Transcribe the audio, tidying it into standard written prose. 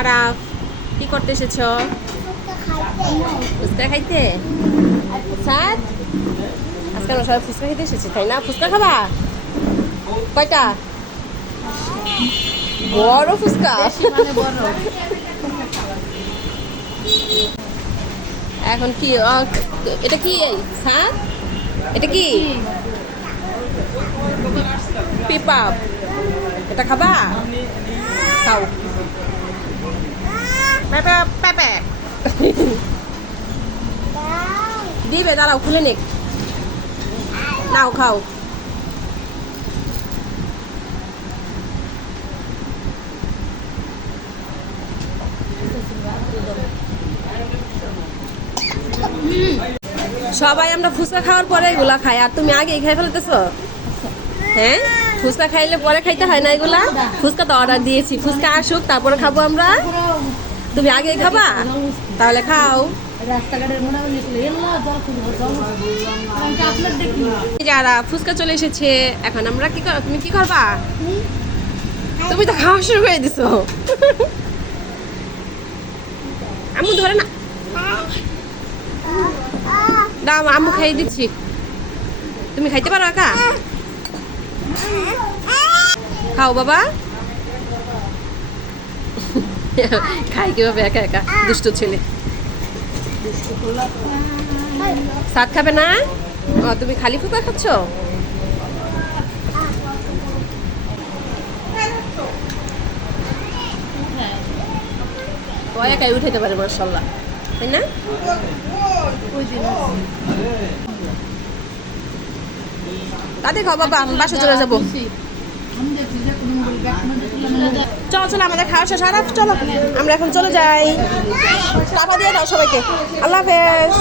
আরাফ, কি করতে এসেছো? ফুচকা খাইতে। সাদ, আজকে আমরা সবাই ফুচকা খাইতে এসেছি, তাই না? ফুচকা খাবা? কয়টা? বড় ফুচকা। এখন কি এটা কি সাদ? এটা কি পিপাপ? এটা খাবা? খাও। পেপে পেপে দিবে, দাঁড়াও খুলে নিক। নাও খাও। সবাই আমরা ফুচকা খাওয়ার পরে এগুলা খাই, আর তুমি আগে খাই ফেলতেছো। হ্যাঁ, ফুচকা খাইলে পরে খাইতে হয় না এগুলা? ফুচকা তো অর্ডার দিয়েছি, ফুচকা আসুক তারপরে খাবো আমরা। তুমি আগে খাবা? তাহলে খাও। যারা ফুচকা চলে এসেছে, এখন আমরা কি তুমি কি করবা? তুমি তো খাওয়া শুরু করে দিছো। আম্মু ধরে না, দাও আম্মু খাইয়ে দিচ্ছি। তুমি খাইতে পারো একা? খাও বাবা। খাই কিভাবে একা একা, দুষ্ট ছেলে। সাত খাবে না? তুমি খালি ফুচকা খাচ্ছ? ও একাই উঠাইতে পারে মাশাআল্লাহ, তাই না? তাতে খাও বাবা, আমি বাসা চলে যাবো। চলো চলো, আমাদের খাওয়া শেষ। আর চলো আমরা এখন চলে যাই। টাটা দিয়ে দাও সবাইকে। আল্লাহ হাফেজ।